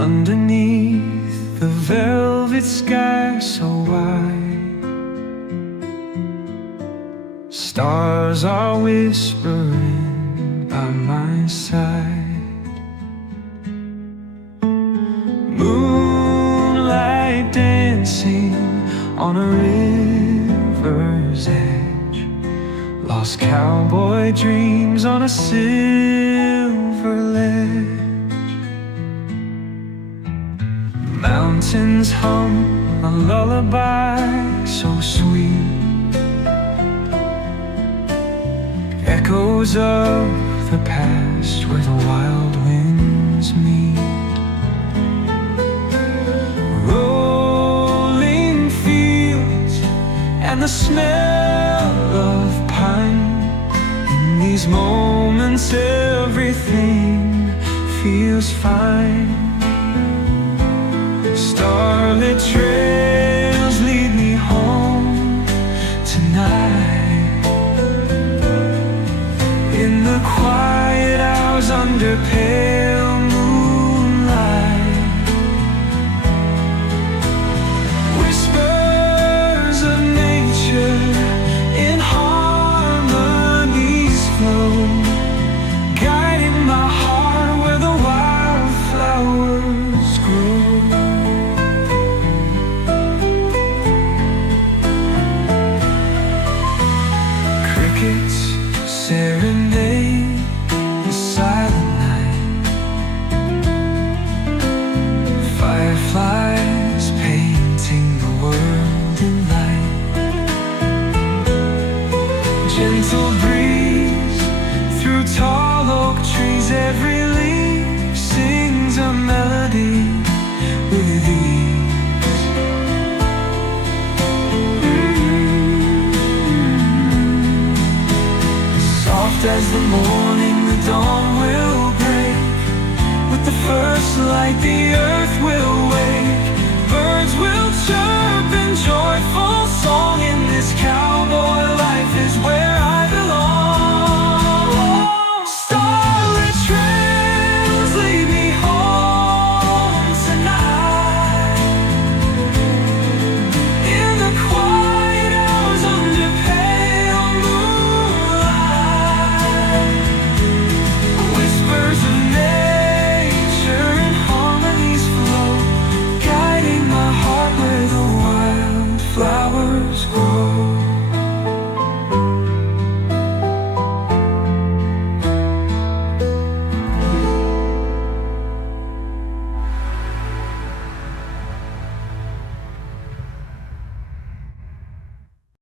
Underneath the velvet sky so wide, stars are whispering by my side. Moonlight dancing on a river's edge, lost cowboy dreams on a silver ledge. Mountains hum a lullaby so sweet, echoes of the past where the wild winds meet. Rolling fields and the smell of pine. In these moments everything feels fine. Starlit trails lead me home tonight. In the quiet hours under pale moonlight, whispers of nature in harmonies flow, guiding my heart where the wildflowers grow. Crickets serenade the silent night, fireflies painting the world in light. Gentle breeze through tall oak trees, every leaf sings a melody with ease. Soft as the morning, the dawn will break. With the first light, the earth will wake. Birds will chirp in joyful song. In this cowboy life is where I belong. Starlit trails lead me home tonight. In the quiet hours under pale moonlight, whispers of nature and harmonies flow, guiding my heart where the wildflowers grow.